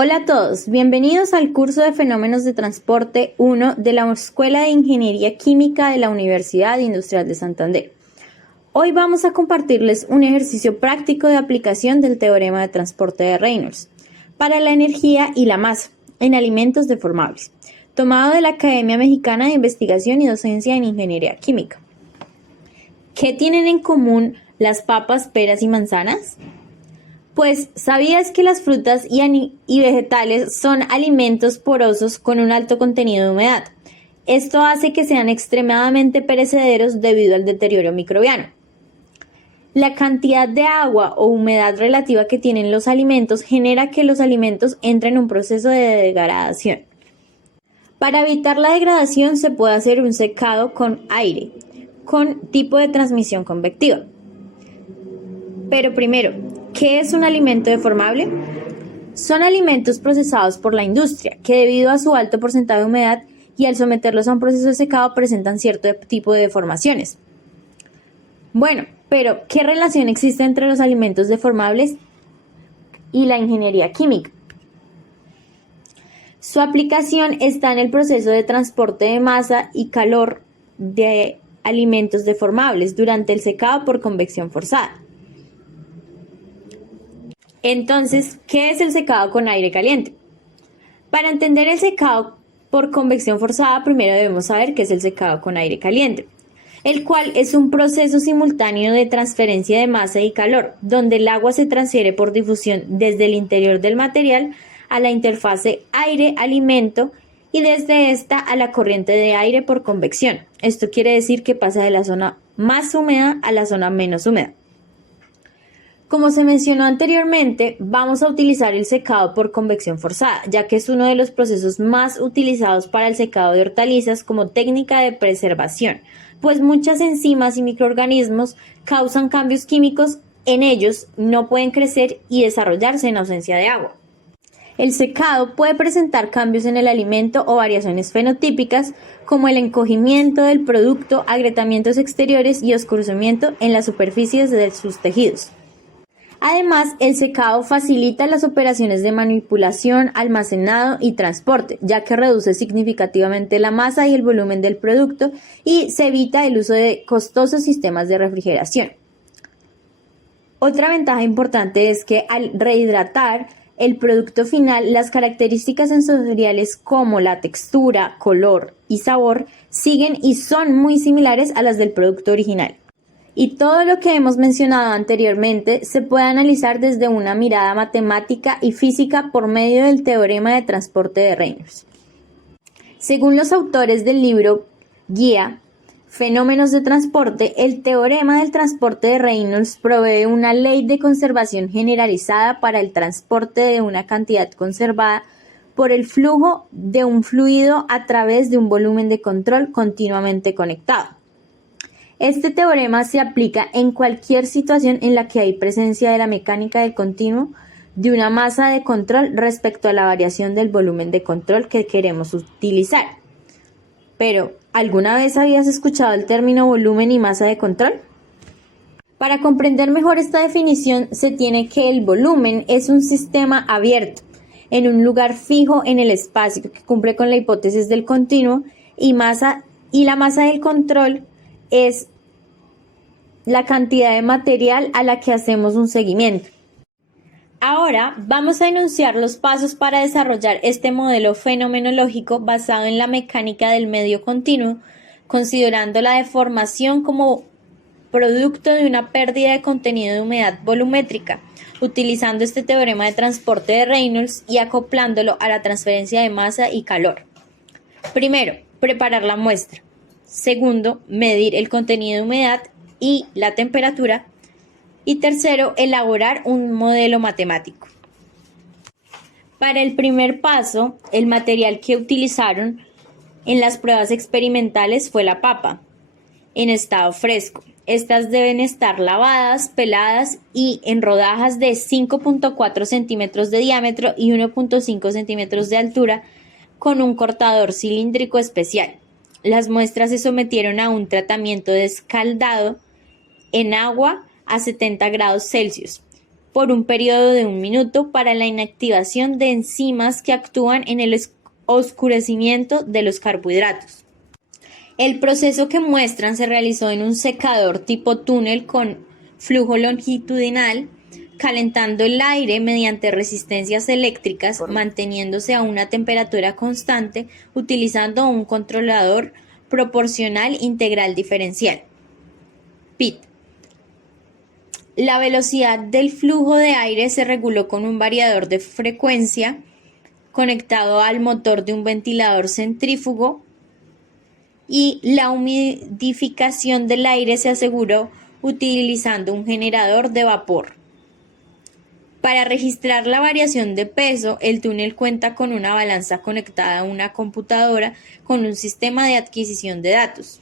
Hola a todos, bienvenidos al curso de Fenómenos de Transporte 1 de la Escuela de Ingeniería Química de la Universidad Industrial de Santander. Hoy vamos a compartirles un ejercicio práctico de aplicación del teorema de transporte de Reynolds para la energía y la masa en alimentos deformables, tomado de la Academia Mexicana de Investigación y Docencia en Ingeniería Química. ¿Qué tienen en común las papas, peras y manzanas? Pues, ¿sabías que las frutas y vegetales son alimentos porosos con un alto contenido de humedad? Esto hace que sean extremadamente perecederos debido al deterioro microbiano. La cantidad de agua o humedad relativa que tienen los alimentos genera que los alimentos entren en un proceso de degradación. Para evitar la degradación se puede hacer un secado con aire, con tipo de transmisión convectiva. Pero primero, ¿qué es un alimento deformable? Son alimentos procesados por la industria que debido a su alto porcentaje de humedad y al someterlos a un proceso de secado presentan cierto tipo de deformaciones. Bueno, pero ¿qué relación existe entre los alimentos deformables y la ingeniería química? Su aplicación está en el proceso de transporte de masa y calor de alimentos deformables durante el secado por convección forzada. Entonces, ¿qué es el secado con aire caliente? Para entender el secado por convección forzada, primero debemos saber qué es el secado con aire caliente, el cual es un proceso simultáneo de transferencia de masa y calor, donde el agua se transfiere por difusión desde el interior del material a la interfase aire-alimento y desde esta a la corriente de aire por convección. Esto quiere decir que pasa de la zona más húmeda a la zona menos húmeda. Como se mencionó anteriormente, vamos a utilizar el secado por convección forzada, ya que es uno de los procesos más utilizados para el secado de hortalizas como técnica de preservación, pues muchas enzimas y microorganismos causan cambios químicos en ellos, no pueden crecer y desarrollarse en ausencia de agua. El secado puede presentar cambios en el alimento o variaciones fenotípicas como el encogimiento del producto, agrietamientos exteriores y oscurecimiento en las superficies de sus tejidos. Además, el secado facilita las operaciones de manipulación, almacenado y transporte, ya que reduce significativamente la masa y el volumen del producto y se evita el uso de costosos sistemas de refrigeración. Otra ventaja importante es que al rehidratar el producto final, las características sensoriales como la textura, color y sabor siguen y son muy similares a las del producto original. Y todo lo que hemos mencionado anteriormente se puede analizar desde una mirada matemática y física por medio del teorema de transporte de Reynolds. Según los autores del libro guía Fenómenos de Transporte, el teorema del transporte de Reynolds provee una ley de conservación generalizada para el transporte de una cantidad conservada por el flujo de un fluido a través de un volumen de control continuamente conectado. Este teorema se aplica en cualquier situación en la que hay presencia de la mecánica del continuo de una masa de control respecto a la variación del volumen de control que queremos utilizar. Pero, ¿alguna vez habías escuchado el término volumen y masa de control? Para comprender mejor esta definición, se tiene que el volumen es un sistema abierto, en un lugar fijo en el espacio que cumple con la hipótesis del continuo y la masa del control es la cantidad de material a la que hacemos un seguimiento. Ahora vamos a enunciar los pasos para desarrollar este modelo fenomenológico basado en la mecánica del medio continuo, considerando la deformación como producto de una pérdida de contenido de humedad volumétrica, utilizando este teorema de transporte de Reynolds y acoplándolo a la transferencia de masa y calor. Primero, preparar la muestra. Segundo, medir el contenido de humedad y la temperatura. Y tercero, elaborar un modelo matemático. Para el primer paso, el material que utilizaron en las pruebas experimentales fue la papa, en estado fresco. Estas deben estar lavadas, peladas y en rodajas de 5.4 centímetros de diámetro y 1.5 centímetros de altura con un cortador cilíndrico especial. Las muestras se sometieron a un tratamiento de escaldado en agua a 70 grados Celsius por un periodo de 1 minuto para la inactivación de enzimas que actúan en el oscurecimiento de los carbohidratos. El proceso que muestran se realizó en un secador tipo túnel con flujo longitudinal, calentando el aire mediante resistencias eléctricas, manteniéndose a una temperatura constante, utilizando un controlador proporcional integral diferencial, PID. La velocidad del flujo de aire se reguló con un variador de frecuencia conectado al motor de un ventilador centrífugo, y la humidificación del aire se aseguró utilizando un generador de vapor. Para registrar la variación de peso, el túnel cuenta con una balanza conectada a una computadora con un sistema de adquisición de datos.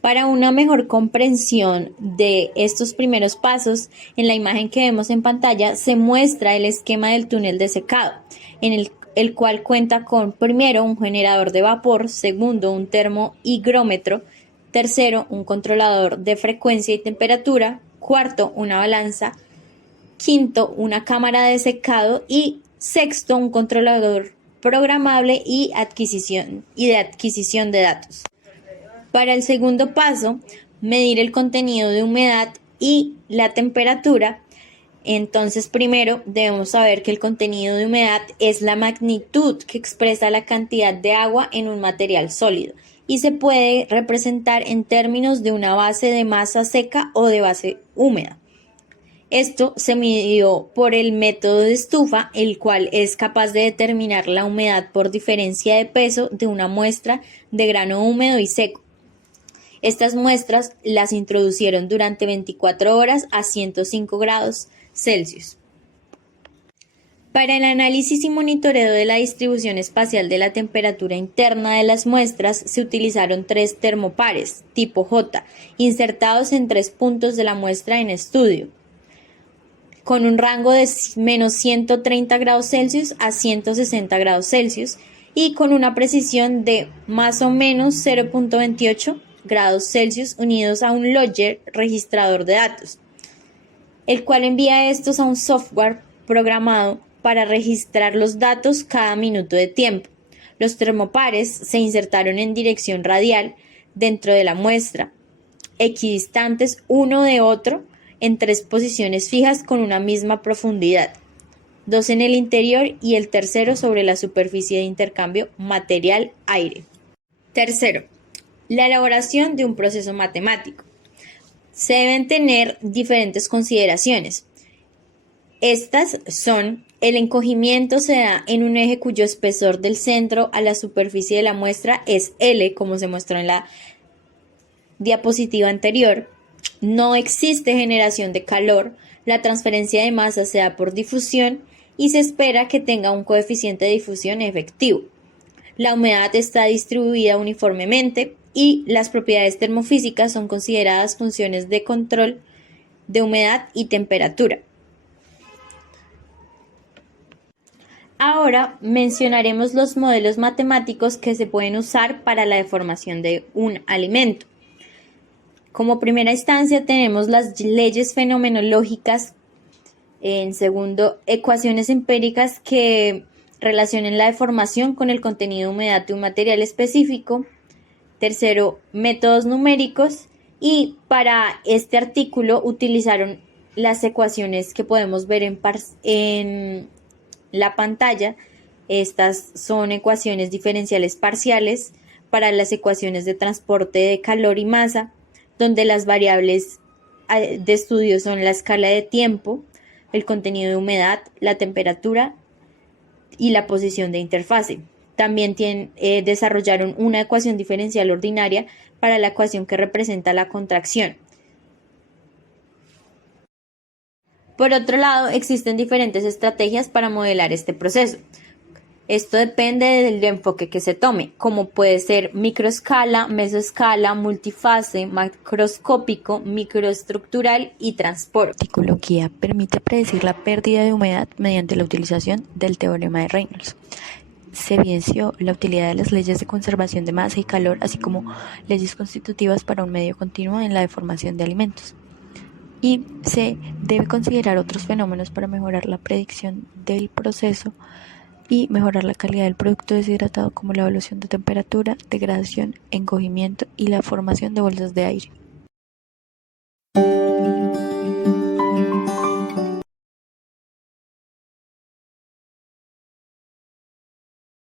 Para una mejor comprensión de estos primeros pasos, en la imagen que vemos en pantalla se muestra el esquema del túnel de secado, en el cual cuenta con, primero, un generador de vapor, segundo, un termohigrómetro, tercero, un controlador de frecuencia y temperatura, cuarto, una balanza, quinto, una cámara de secado y sexto, un controlador programable y de adquisición de datos. Para el segundo paso, medir el contenido de humedad y la temperatura. Entonces, primero debemos saber que el contenido de humedad es la magnitud que expresa la cantidad de agua en un material sólido y se puede representar en términos de una base de masa seca o de base húmeda. Esto se midió por el método de estufa, el cual es capaz de determinar la humedad por diferencia de peso de una muestra de grano húmedo y seco. Estas muestras las introducieron durante 24 horas a 105 grados Celsius. Para el análisis y monitoreo de la distribución espacial de la temperatura interna de las muestras se utilizaron 3 termopares tipo J, insertados en 3 puntos de la muestra en estudio, con un rango de menos 130 grados Celsius a 160 grados Celsius y con una precisión de más o menos 0.28 grados Celsius unidos a un logger registrador de datos, el cual envía estos a un software programado para registrar los datos cada minuto de tiempo. Los termopares se insertaron en dirección radial dentro de la muestra, equidistantes uno de otro en 3 posiciones fijas con una misma profundidad, 2 en el interior y el tercero sobre la superficie de intercambio material-aire. Tercero, la elaboración de un proceso matemático. Se deben tener diferentes consideraciones. Estas son: el encogimiento se da en un eje cuyo espesor del centro a la superficie de la muestra es L, como se mostró en la diapositiva anterior. No existe generación de calor, la transferencia de masa se da por difusión y se espera que tenga un coeficiente de difusión efectivo. La humedad está distribuida uniformemente y las propiedades termofísicas son consideradas funciones de control de humedad y temperatura. Ahora mencionaremos los modelos matemáticos que se pueden usar para la deformación de un alimento. Como primera instancia tenemos las leyes fenomenológicas, en segundo, ecuaciones empíricas que relacionen la deformación con el contenido de humedad de un material específico, tercero, métodos numéricos, y para este artículo utilizaron las ecuaciones que podemos ver en la pantalla. Estas son ecuaciones diferenciales parciales para las ecuaciones de transporte de calor y masa, donde las variables de estudio son la escala de tiempo, el contenido de humedad, la temperatura y la posición de interfase. También desarrollaron una ecuación diferencial ordinaria para la ecuación que representa la contracción. Por otro lado, existen diferentes estrategias para modelar este proceso. Esto depende del enfoque que se tome, como puede ser microescala, mesoescala, multifase, macroscópico, microestructural y transporte. El artículo guía permite predecir la pérdida de humedad mediante la utilización del teorema de Reynolds. Se evidenció la utilidad de las leyes de conservación de masa y calor, así como leyes constitutivas para un medio continuo en la deformación de alimentos. y se debe considerar otros fenómenos para mejorar la predicción del proceso y mejorar la calidad del producto deshidratado, como la evolución de temperatura, degradación, encogimiento y la formación de bolsas de aire.